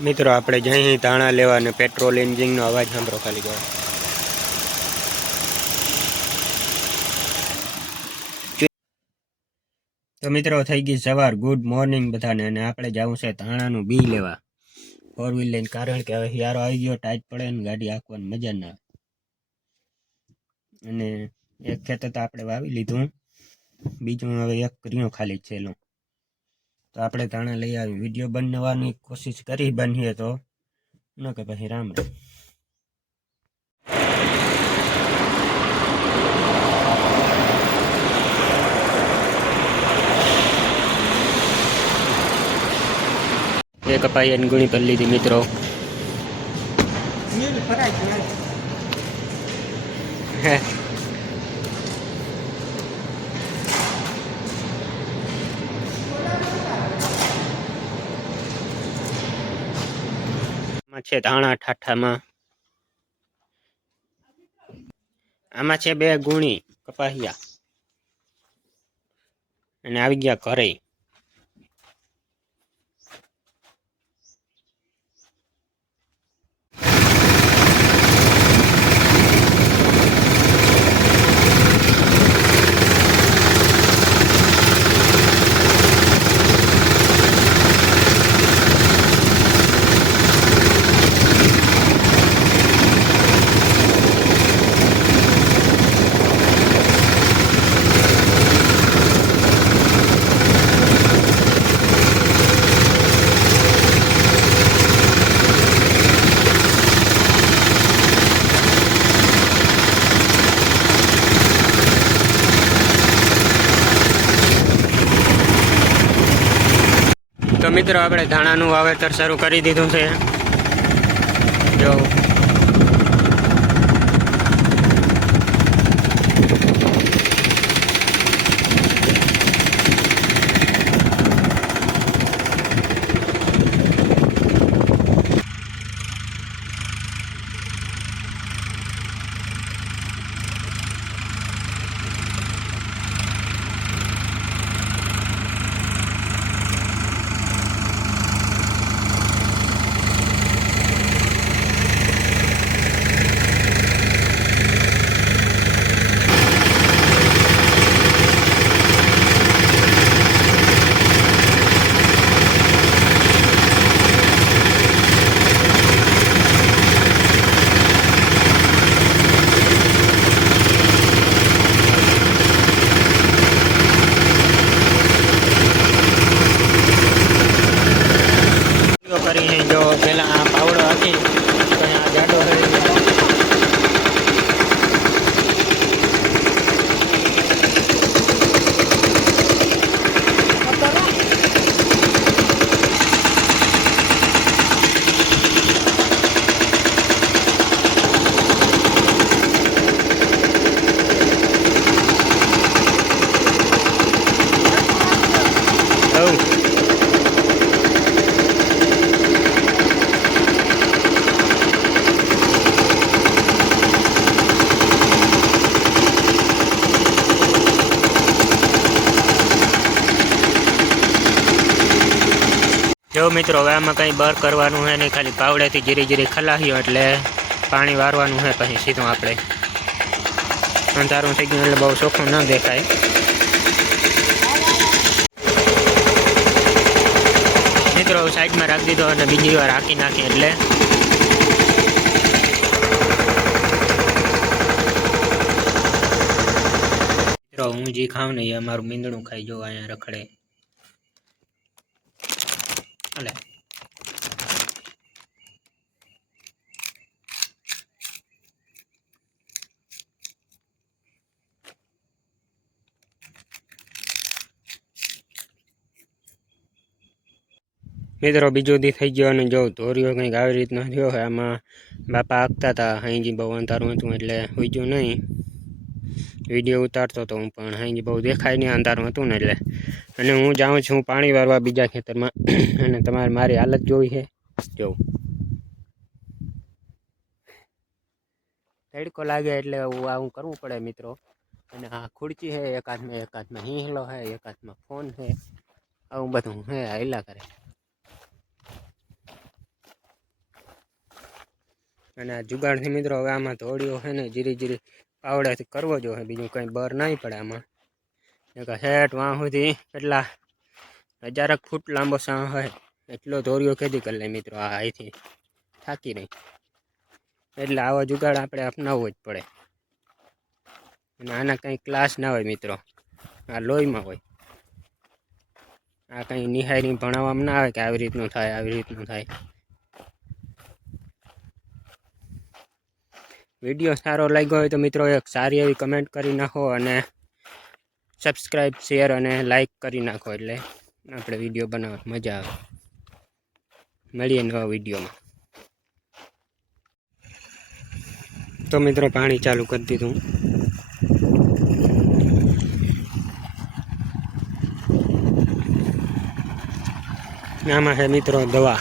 મિત્રો આપણે જઈ ધાણા લેવા અને પેટ્રોલ એન્જિનનો અવાજ સાંભળો ખાલી ગયો. તો મિત્રો થઈ ગઈ સવાર. ગુડ મોર્નિંગ બધાને. અને આપણે જવું છે ધાણાનું બી લેવા ફોર વ્હીલ લઈને, કારણ કે હવે હિયારો આવી ગયો, ટાઈટ પડે ને ગાડી હાંકવાની મજા ના આવે. અને એક ખેતર તો આપણે વાવી લીધું, બીજું હવે એક કર્યો ખાલી છેલ્લું. તો આપણે ધાણા લઈ આવી. વિડીયો બનાવવાની કોશિશ કરી, બનીએ તો ન કે પછી રામ રામ. એ કપાઈ અને ગુણી કરી લીધી મિત્રો. છે ધાણા ઠાઠામાં. આમાં છે 2 ગુણી કપાહિયા અને આવી ગયા ઘરે. તો મિત્રો આપણે ધાણાનું વાવેતર શરૂ કરી દીધું છે. જો કરી જો પેલા આ પાવડો આપી તો આ જાડો રહી ગયો. જો મિત્રો હવે આમાં કંઈ બર કરવાનું છે નહીં, ખાલી પાવડેથી જીરી જીરી ખલાવ્યો એટલે પાણી વારવાનું છે. પછી સીધું આપણે અંધારું થઈ ગયું એટલે બહુ ચોખ્ખું ન દેખાય. મિત્રો સાઈડમાં રાખી દીધો અને બીજી વાર હાંકી નાખી એટલે મિત્રો હું જે ખાઉં ને એ અમારું મીંદડું ખાઈ. જો અહીંયા રખડે. અલે મિત્રો બીજો દી થઈ ગયો અને જો ધોરીઓ કંઈક આવી રીતના થયો હોય. આમાં બાપા હાંકતા હતા, હાઈજી બહુ અંધારું હતું એટલે હુજ્યું નહીં. વિડીયો ઉતારતો હતો હું, પણ હાઈજી બહુ દેખાય નહીં, અંધારું હતું ને એટલે. અને હું જાઉં છું પાણી વારવા બીજા ખેતરમાં. અને તમારે મારી હાલત જોઈ છે. જોઉં તડકો લાગે એટલે આવું કરવું પડે મિત્રો. અને આ ખુરચી છે, એક હાથમાં હિંહલો છે, એક હાથમાં ફોન છે, આવું બધું હે હાલ્યા કરે. અને આ જુગાડથી મિત્રો હવે આમાં ધોળીઓ છે ને જીરી જીરી પાવડેથી કરવો જોઈએ, બીજું કંઈ બર નહીં પડે આમાં. હેઠ વાં સુધી કેટલા 1000 ફૂટ લાંબો સાં હોય એટલો ધોળીઓ ખેતી કરી લે મિત્રો. આ અહીંથી થાકી નહીં, એટલે આવો જુગાડ આપણે અપનાવવો જ પડે. અને આના કંઈ ક્લાસ ના હોય મિત્રો, આ લોહીમાં હોય. આ કંઈ નિહારી ભણાવવામાં ના આવે કે આવી રીતનું થાય આવી રીતનું થાય. વિડીયો સારો લાગ્યો હોય તો મિત્રો એક સારી એવી કમેન્ટ કરી નાખો અને સબસ્ક્રાઈબ શેર અને લાઈક કરી નાખો, એટલે આપણે વિડીયો બનાવવા મજા આવે. મળીએ નવા વિડીયોમાં. તો મિત્રો પાણી ચાલુ કરી દીધું. આમાં છે મિત્રો દવા.